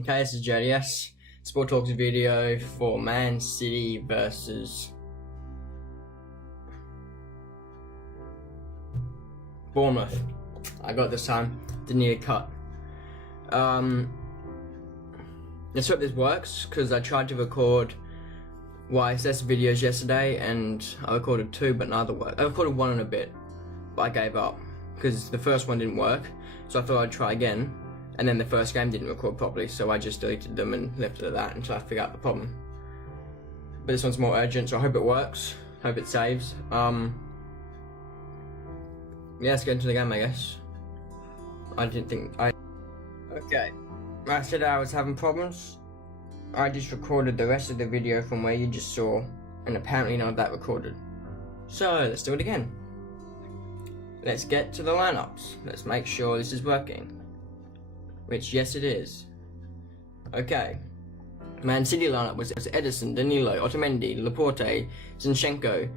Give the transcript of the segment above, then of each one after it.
Okay, this is JDS Sport Talks video for Man City versus Bournemouth. I got it this time, didn't need a cut. Let's hope this works, because I tried to record YSS videos yesterday and I recorded two but neither worked. I recorded one in a bit, but I gave up because the first one didn't work, so I thought I'd try again, and then the first game didn't record properly, so I just deleted them and left it at that until I figured out the problem. But this one's more urgent, so I hope it works, hope it saves. Yeah, let's get into the game, I guess. Okay, I said I was having problems. I just recorded the rest of the video from where you just saw, and apparently none of that recorded. So let's do it again. Let's get to the lineups. Let's make sure this is working. Which, yes it is. Okay. Man City lineup was Ederson, Danilo, Otamendi, Laporte, Zinchenko,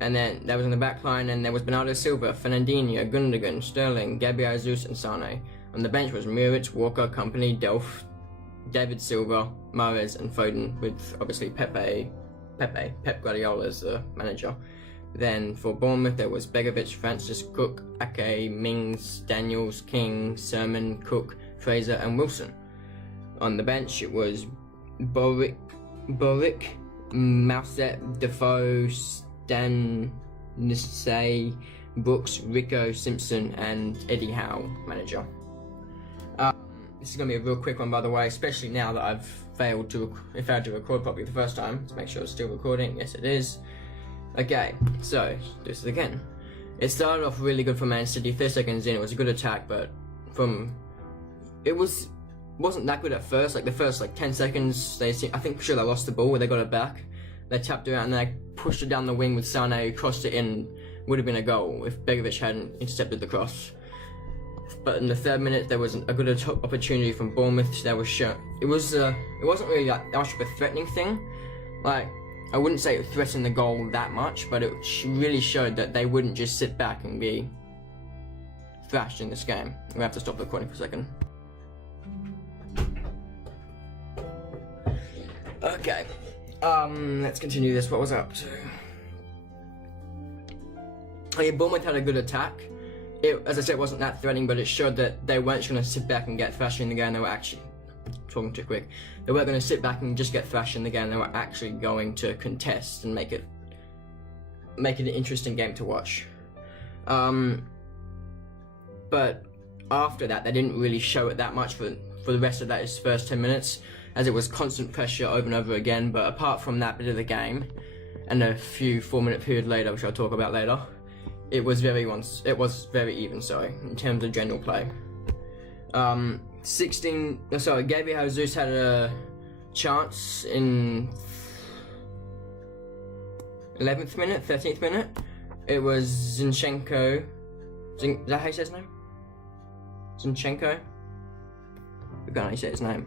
and then that was in the back line, and there was Bernardo Silva, Fernandinho, Gundogan, Sterling, Gabriel Jesus, and Sane. On the bench was Muric, Walker, Company, Delph, David Silva, Mahrez, and Foden, with obviously Pep Guardiola as the manager. Then for Bournemouth there was Begovic, Francis, Cook, Ake, Mings, Daniels, King, Sermon, Cook, Fraser, and Wilson. On the bench it was Boric, Mouset, Defoe, Stanisay, Brooks, Rico, Simpson, and Eddie Howe, manager. This is going to be a real quick one, by the way, especially now that I've failed to record properly the first time. Let's make sure it's still recording. Yes, it is. Okay, so this is again. It started off really good for Man City. 30 seconds in, it was a good attack, but wasn't that good at first. Like the first 10 seconds, I think they lost the ball where they got it back. They tapped it out and they pushed it down the wing with Sane, who crossed it in. Would have been a goal if Begovic hadn't intercepted the cross. But in the third minute, there was a good opportunity from Bournemouth that was shown. It wasn't really that much of a threatening thing. Like, I wouldn't say it threatened the goal that much, but it really showed that they wouldn't just sit back and be thrashed in this game. We have to stop recording for a second. Okay, let's continue this. What was I up to? Oh yeah, Bournemouth had a good attack. As I said, it wasn't that threatening, but it showed that they weren't just going to sit back and get thrashed in the game. They were actually talking too quick. They weren't going to sit back and just get thrashed in the game. They were actually going to contest and make it an interesting game to watch. But after that, they didn't really show it that much for the rest of that first 10 minutes, as it was constant pressure over and over again. But apart from that bit of the game, and a few 4-minute period later, which I'll talk about later, it was very even, in terms of general play. Gabriel Jesus had a chance in 11th minute, 13th minute. It was Zinchenko. Is that how you say his name? Zinchenko? I forgot how you say his name.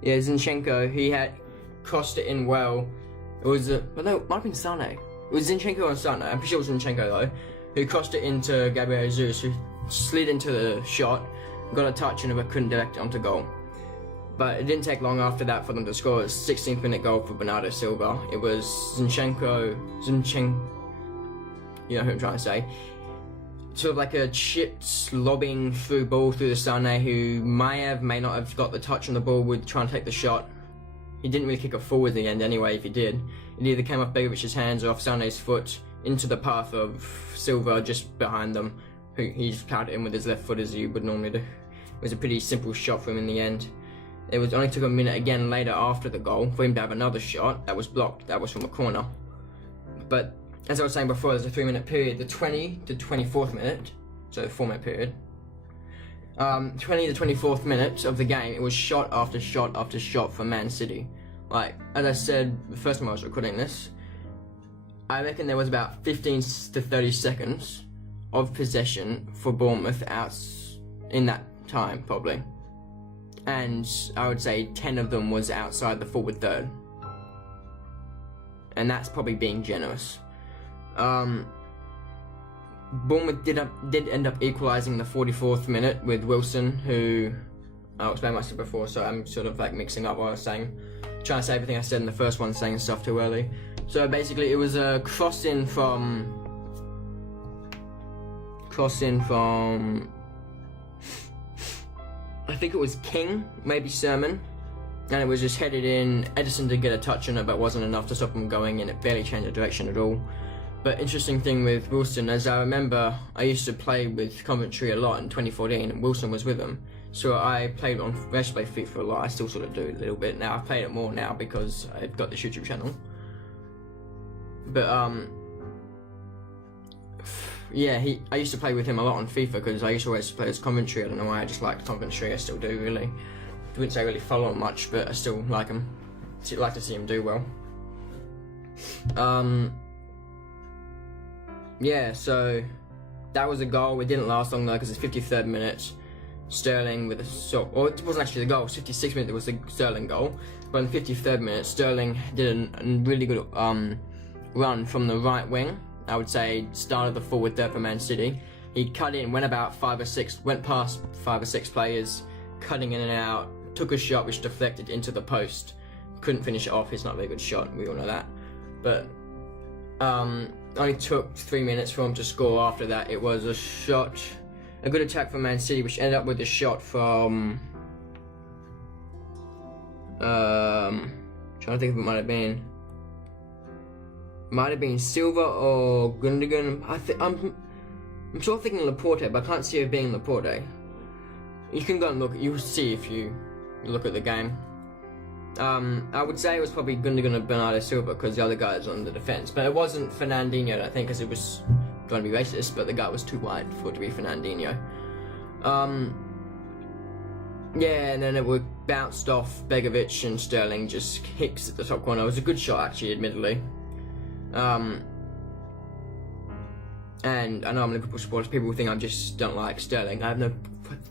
Yeah, Zinchenko. He had crossed it in well. It was it might have been Sane. It was Zinchenko or Sane. I'm pretty sure it was Zinchenko though, who crossed it into Gabriel Jesus, who slid into the shot, got a touch and but couldn't direct it onto goal. But it didn't take long after that for them to score. It was a 16th minute goal for Bernardo Silva. It was Zinchenko, you know who I'm trying to say. Sort of like a chipped, lobbing through ball through the Sane, who may not have got the touch on the ball with trying to take the shot. He didn't really kick it forward in the end anyway, if he did. It either came off Begovic's hands or off Sane's foot into the path of Silva just behind them, who he just counted in with his left foot as he would normally do. It was a pretty simple shot for him in the end. It only took a minute again later after the goal for him to have another shot that was blocked. That was from a corner. But as I was saying before, there's a 3-minute period. The 20 to 24th minute, so the 4-minute period. 20 to 24th minute of the game, it was shot after shot after shot for Man City. Like, as I said the first time I was recording this, I reckon there was about 15 to 30 seconds of possession for Bournemouth out in that time, probably. And I would say 10 of them was outside the forward third. And that's probably being generous. Bournemouth did end up equalising the 44th minute with Wilson, who I'll explain myself before, so I'm sort of like mixing up what I was saying. Trying to say everything I said in the first one, saying stuff too early. So basically, it was a crossing from I think it was King, maybe Sermon, and it was just headed in. Edison did get a touch on it, but wasn't enough to stop him going, and it barely changed the direction at all. But interesting thing with Wilson, as I remember, I used to play with Coventry a lot in 2014, and Wilson was with them. So I played I used to play FIFA a lot. I still sort of do a little bit now. I've played it more now because I've got this YouTube channel. But yeah, I used to play with him a lot on FIFA because I used to always play as Coventry. I don't know why, I just liked Coventry. I still do, really. I wouldn't say I really follow him much, but I still like him. I'd like to see him do well. Yeah, so that was a goal. It didn't last long though because it's 53rd minute. Sterling with a shot, or it wasn't actually the goal. It was 56th minute. It was the Sterling goal, but in the 53rd minute, Sterling did a really good run from the right wing. I would say started the forward third for Man City. He cut in, went past 5 or 6 players, cutting in and out. Took a shot which deflected into the post. Couldn't finish it off. It's not a very good shot. We all know that, but only took 3 minutes for him to score. After that, it was a good attack from Man City, which ended up with a shot from trying to think of what it might have been Silva or Gundogan. I'm sort of thinking Laporte, but I can't see it being Laporte. You can go and look. You'll see if you look at the game. I would say it was probably Gundogan or Bernardo Silva because the other guy is on the defense, but it wasn't Fernandinho, I think, because it was going to be racist, but the guy was too wide for it to be Fernandinho. Yeah, and then it would bounced off Begovic, and Sterling just kicks at the top corner. It was a good shot, actually, admittedly. And I know I'm a Liverpool supporter. People think I just don't like Sterling. I have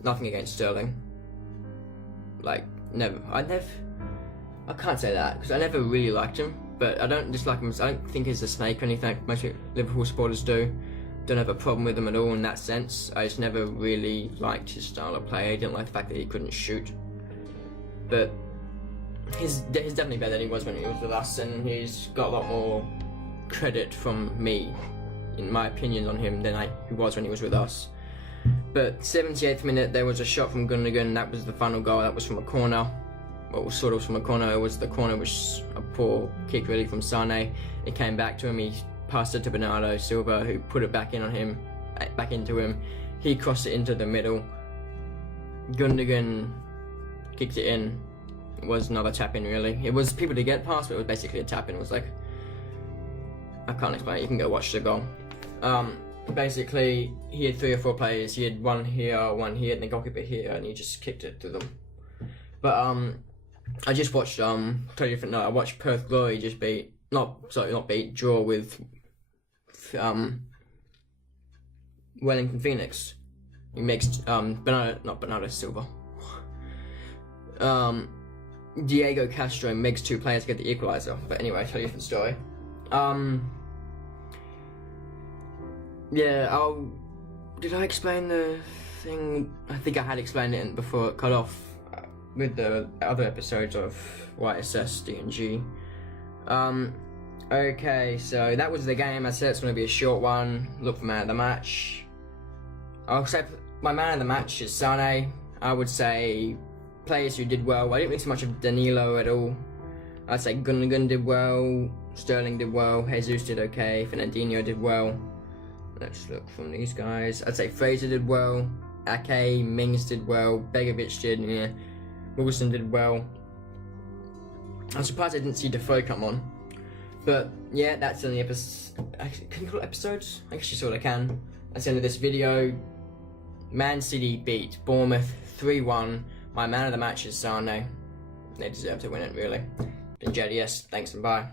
nothing against Sterling. Like, never. I can't say that because I never really liked him. But I don't dislike him. I don't think he's a snake or anything like most Liverpool supporters do. Don't have a problem with him at all in that sense. I just never really liked his style of play. I didn't like the fact that he couldn't shoot. But he's definitely better than he was when he was with us, and he's got a lot more credit from me, in my opinion, on him than he was when he was with us. But 78th minute, there was a shot from Gundogan. That was the final goal. That was from a corner. Well, sort of from a corner. It was the corner, which a poor kick really from Sane. It came back to him. He passed it to Bernardo Silva, who put it back into him. He crossed it into the middle. Gundogan kicked it in. It was another tap in, really. It was people to get past, but it was basically a tap in. It was like, I can't explain it. You can go watch the goal. Basically, he had 3 or 4 players. He had one here, and the goalkeeper here, and he just kicked it to them. But I just watched totally different note. I watched Perth Glory just draw with Wellington Phoenix. He mixed Bernardo Silva. Diego Castro makes 2 players to get the equaliser. But anyway, totally different story. Yeah, did I explain the thing? I think I had explained it before it cut off with the other episodes of YSS, D&G. Okay, so that was the game. I said it's going to be a short one. Look for man of the match. I'll say my man of the match is Sane. I would say players who did well. I didn't think so much of Danilo at all. I'd say Gundogan did well. Sterling did well. Jesus did okay. Fernandinho did well. Let's look from these guys. I'd say Fraser did well. Ake, Mings did well. Begovic did, yeah. Wilson did well. I'm surprised I didn't see Defoe come on. But yeah, that's the episode. Can you call it episodes? I guess you sort of can. That's the end of this video. Man City beat Bournemouth 3-1. My man of the match is Sane. They deserve to win it, really. Been JDS. Thanks and bye.